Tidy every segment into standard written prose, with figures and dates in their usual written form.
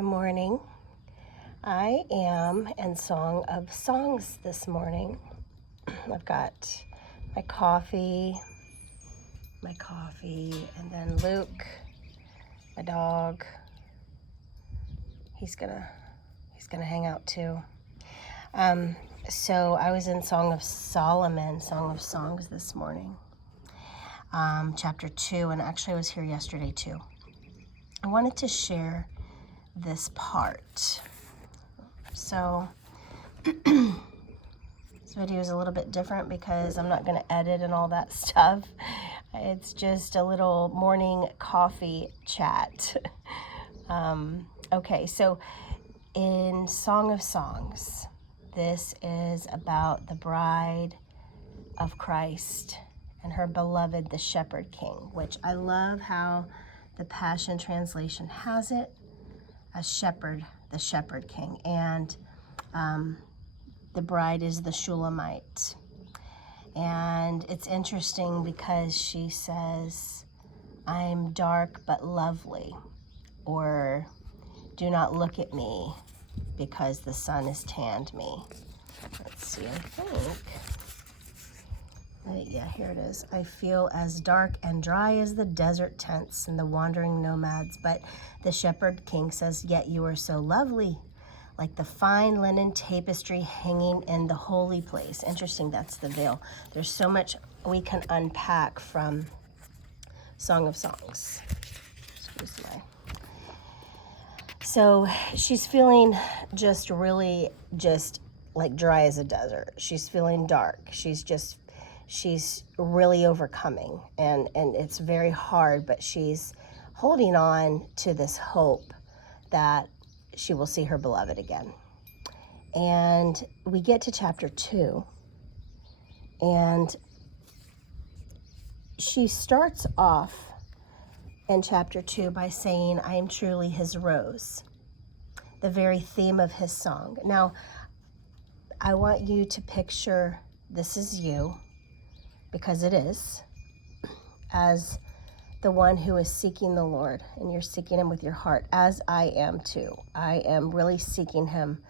Good morning. I am in Song of Songs this morning. I've got my coffee, and then Luke, my dog. He's gonna hang out too. So I was in Song of Solomon, Song of Songs this morning, chapter 2, and actually I was here yesterday too. I wanted to share this part. So this video is a little bit different because I'm not going to edit and all that stuff. It's just a little morning coffee chat. Okay, so in Song of Songs, this is about the bride of Christ and her beloved, the Shepard King, which I love how the Passion Translation has it as shepherd, the Shepard King, and the bride is the Shulamite. And it's interesting because she says, I'm dark but lovely, or do not look at me because the sun has tanned me. Let's see, I think. Yeah, here it is. I feel as dark and dry as the desert tents and the wandering nomads, but the Shepard King says, yet you are so lovely, like the fine linen tapestry hanging in the holy place. Interesting, that's the veil. There's so much we can unpack from Song of Songs. Excuse me. So she's feeling just really just like dry as a desert. She's feeling dark. She's really overcoming, and it's very hard, but she's holding on to this hope that she will see her beloved again. And we get to chapter 2, and she starts off in chapter 2 by saying, I am truly his rose, the very theme of his song. Now, I want you to picture this is you, because it is, as the one who is seeking the Lord, and you're seeking him with your heart, as I am too. I am really seeking him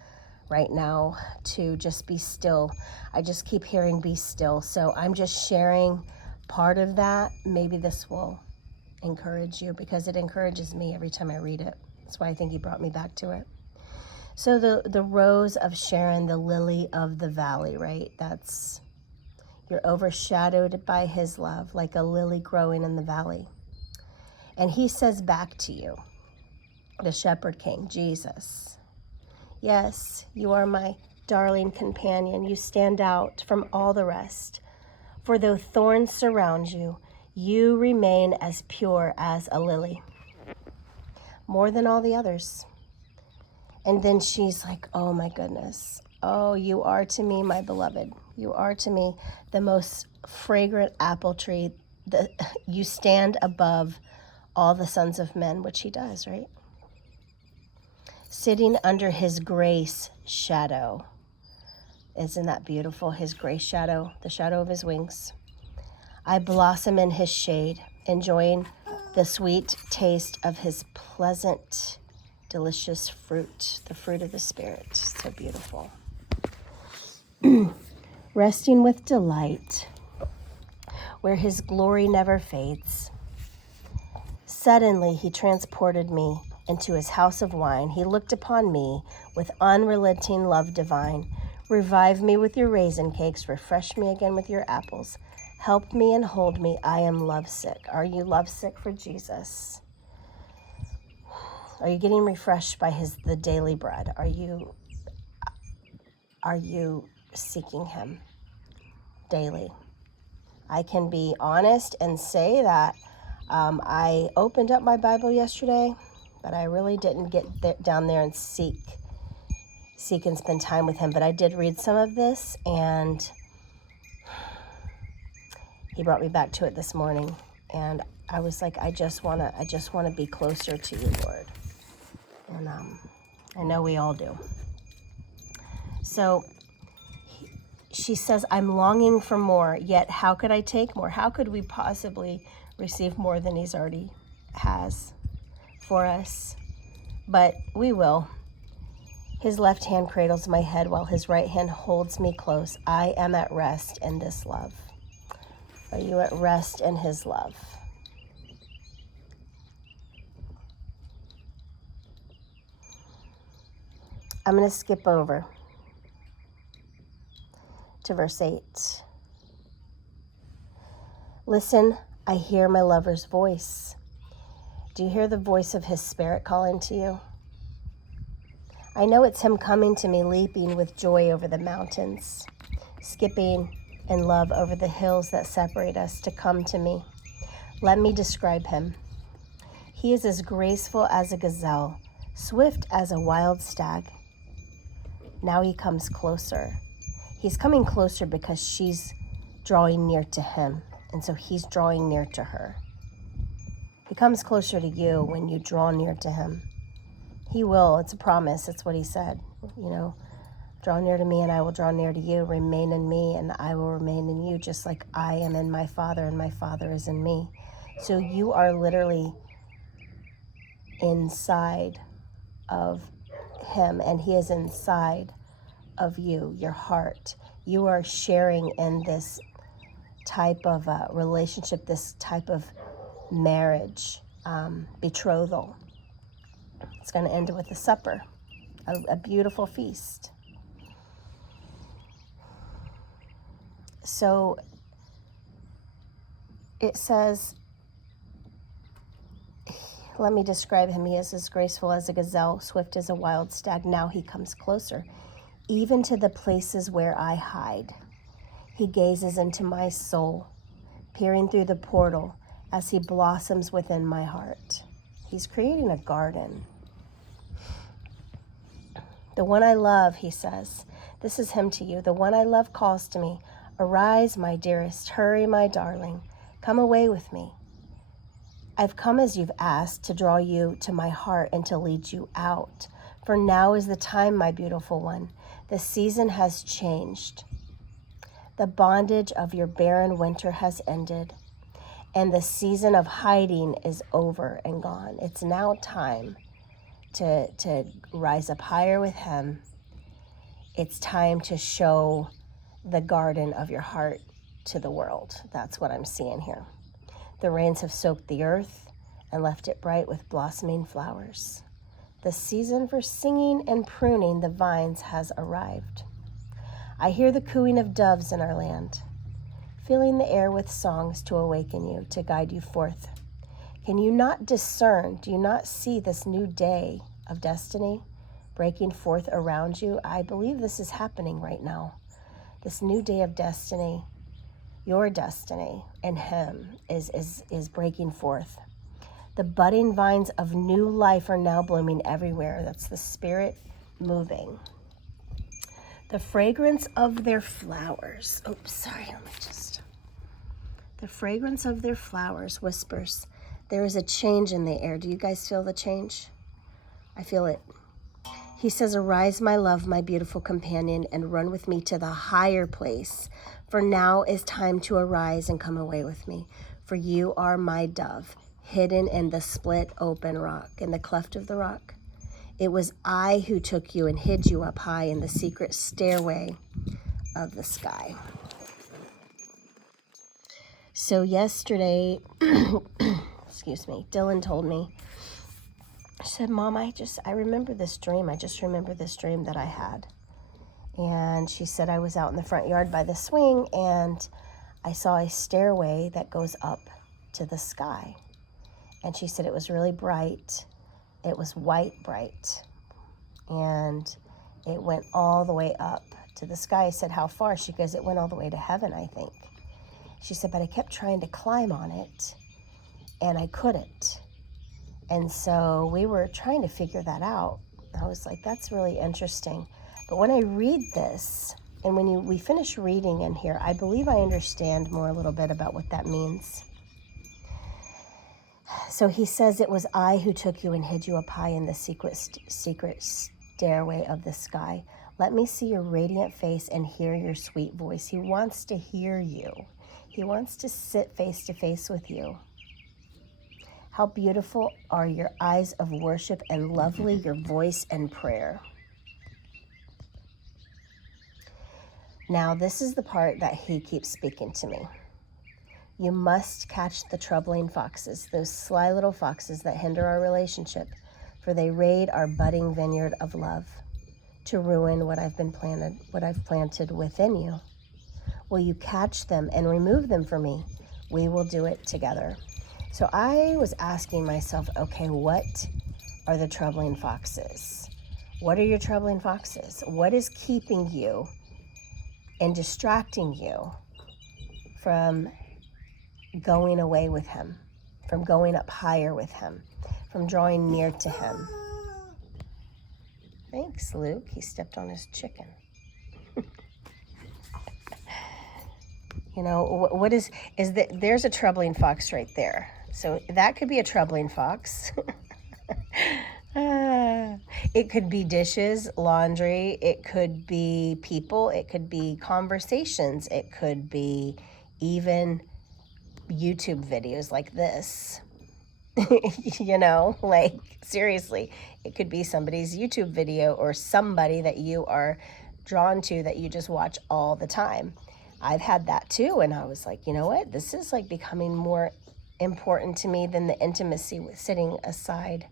right now to just be still. I just keep hearing be still. So I'm just sharing part of that. Maybe this will encourage you, because it encourages me every time I read it. That's why I think he brought me back to it. So the rose of Sharon, the lily of the valley, right? You're overshadowed by his love, like a lily growing in the valley. And he says back to you, the Shepard King, Jesus, yes, you are my darling companion. You stand out from all the rest. For though thorns surround you, you remain as pure as a lily, more than all the others. And then she's like, oh my goodness. Oh, you are to me, my beloved. You are to me the most fragrant apple tree. You stand above all the sons of men, which he does, right? Sitting under his grace shadow. Isn't that beautiful? His grace shadow, the shadow of his wings. I blossom in his shade, enjoying the sweet taste of his pleasant, delicious fruit, the fruit of the Spirit. So beautiful. Resting with delight, where his glory never fades. Suddenly he transported me into his house of wine. He looked upon me with unrelenting love divine. Revive me with your raisin cakes. Refresh me again with your apples. Help me and hold me. I am lovesick. Are you lovesick for Jesus? Are you getting refreshed by the daily bread? Are you seeking him daily? I can be honest and say that I opened up my Bible yesterday, but I really didn't get down there and seek and spend time with him. But I did read some of this, and he brought me back to it this morning. And I was like, I just want to be closer to you, Lord. And I know we all do. So she says, I'm longing for more, yet how could I take more? How could we possibly receive more than he's already has for us? but we will. His left hand cradles my head while his right hand holds me close. I am at rest in this love. Are you at rest in his love? I'm going to skip over to verse 8. Listen, I hear my lover's voice. Do you hear the voice of his spirit calling to you? I know it's him coming to me, leaping with joy over the mountains, skipping in love over the hills that separate us to come to me. Let me describe him. He is as graceful as a gazelle, swift as a wild stag. Now he comes closer. He's coming closer because she's drawing near to him, and so he's drawing near to her. He comes closer to you when you draw near to him. He will. It's a promise. It's what he said. Draw near to me and I will draw near to you. Remain in me and I will remain in you, just like I am in my Father and my Father is in me. So you are literally inside of him and he is inside of you, your heart. You are sharing in this type of relationship, this type of marriage, betrothal. It's going to end with a supper, a beautiful feast. So it says, let me describe him. He is as graceful as a gazelle, swift as a wild stag. Now he comes closer, even to the places where I hide. He gazes into my soul, peering through the portal as he blossoms within my heart. He's creating a garden. The one I love, he says, this is him to you. The one I love calls to me, arise, my dearest, hurry, my darling, come away with me. I've come as you've asked to draw you to my heart and to lead you out. For now is the time, my beautiful one. The season has changed. The bondage of your barren winter has ended, and the season of hiding is over and gone. It's now time to rise up higher with him. It's time to show the garden of your heart to the world. That's what I'm seeing here. The rains have soaked the earth and left it bright with blossoming flowers. The season for singing and pruning the vines has arrived. I hear the cooing of doves in our land, filling the air with songs to awaken you, to guide you forth. Can you not discern? Do you not see this new day of destiny breaking forth around you? I believe this is happening right now. This new day of destiny, your destiny in him is breaking forth. The budding vines of new life are now blooming everywhere. That's the Spirit moving. The fragrance of their flowers. The fragrance of their flowers whispers, there is a change in the air. Do you guys feel the change? I feel it. He says, arise, my love, my beautiful companion, and run with me to the higher place. For now is time to arise and come away with me. For you are my dove, hidden in the split open rock, in the cleft of the rock. It was I who took you and hid you up high in the secret stairway of the sky. So yesterday, Dylan told me, she said, Mom, I remember this dream. I just remember this dream that I had. And she said, I was out in the front yard by the swing and I saw a stairway that goes up to the sky. And she said it was really bright. It was white bright. And it went all the way up to the sky. I said, how far? She goes, it went all the way to heaven, I think. She said, but I kept trying to climb on it and I couldn't. And so we were trying to figure that out. I was like, that's really interesting. But when I read this, and when we finish reading in here, I believe I understand more a little bit about what that means. So he says, it was I who took you and hid you up high in the secret stairway of the sky. Let me see your radiant face and hear your sweet voice. He wants to hear you. He wants to sit face to face with you. How beautiful are your eyes of worship and lovely your voice and prayer. Now, this is the part that he keeps speaking to me. You must catch the troubling foxes, those sly little foxes that hinder our relationship, for they raid our budding vineyard of love to ruin what I've planted within you. Will you catch them and remove them for me? We will do it together. So I was asking myself, okay, what are the troubling foxes? What are your troubling foxes? What is keeping you and distracting you from going away with him, from going up higher with him, from drawing near to him? Thanks, Luke. He stepped on his chicken. You know, what is that? There's a troubling fox right there. So that could be a troubling fox. It could be dishes, laundry. It could be people. It could be conversations. It could be even YouTube videos like this. You know, like seriously, it could be somebody's YouTube video or somebody that you are drawn to that you just watch all the time. I've had that too, and I was like, you know what? This is like becoming more important to me than the intimacy with sitting aside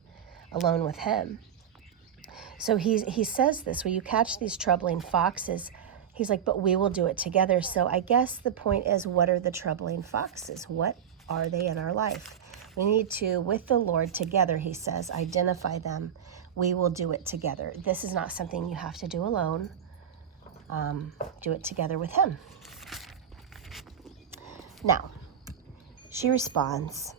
alone with him. So he says this, will you catch these troubling foxes? He's like, but we will do it together. So I guess the point is, what are the troubling foxes? What are they in our life? We need to, with the Lord together, he says, identify them. We will do it together. This is not something you have to do alone. Do it together with him. Now, she responds.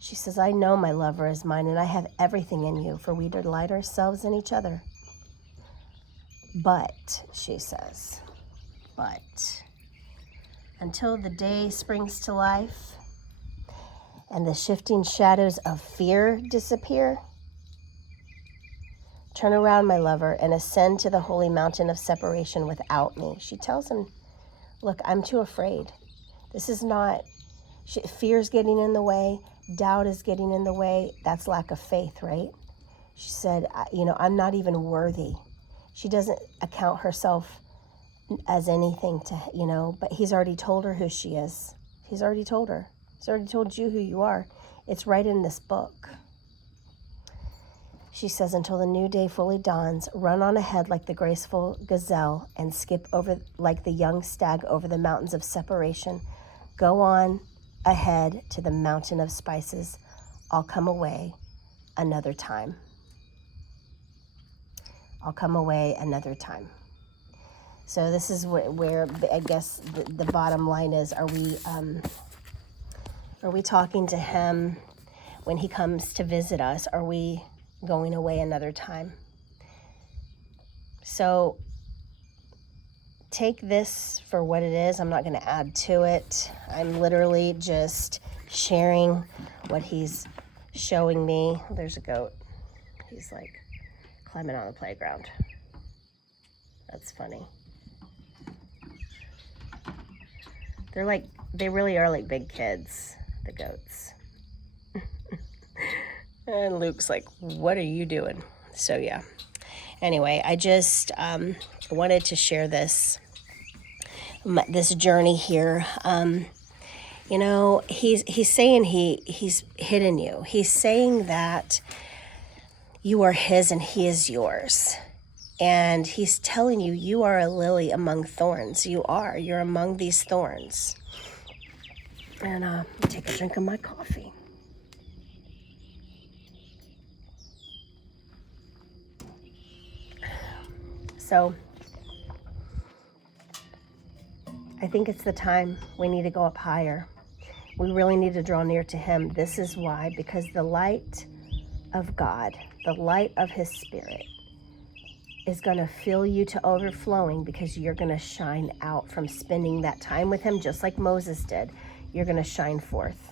She says, I know my lover is mine, and I have everything in you, for we delight ourselves in each other. But, she says, but, until the day springs to life and the shifting shadows of fear disappear, turn around, my lover, and ascend to the holy mountain of separation without me. She tells him, look, I'm too afraid. This is not, fear's getting in the way, doubt is getting in the way. That's lack of faith, right? She said, I'm not even worthy. She doesn't account herself as anything to, but he's already told her who she is. He's already told her. He's already told you who you are. It's right in this book. She says, until the new day fully dawns, run on ahead like the graceful gazelle and skip over like the young stag over the mountains of separation. Go on ahead to the mountain of spices. I'll come away another time. I'll come away another time. So this is where I guess the bottom line is, are we talking to him when he comes to visit us? Are we going away another time? So take this for what it is. I'm not going to add to it. I'm literally just sharing what he's showing me. There's a goat. He's like climbing on the playground. That's funny. They really are like big kids, the goats. And Luke's like, what are you doing? So yeah. Anyway, I just wanted to share this journey here. He's saying he's hidden you. He's saying that you are his and he is yours. And he's telling you, you are a lily among thorns. You're among these thorns. And take a drink of my coffee. So I think it's the time we need to go up higher. We really need to draw near to him. This is why, because the light of God, the light of his spirit, is going to fill you to overflowing, because you're going to shine out from spending that time with him, just like Moses did. You're going to shine forth.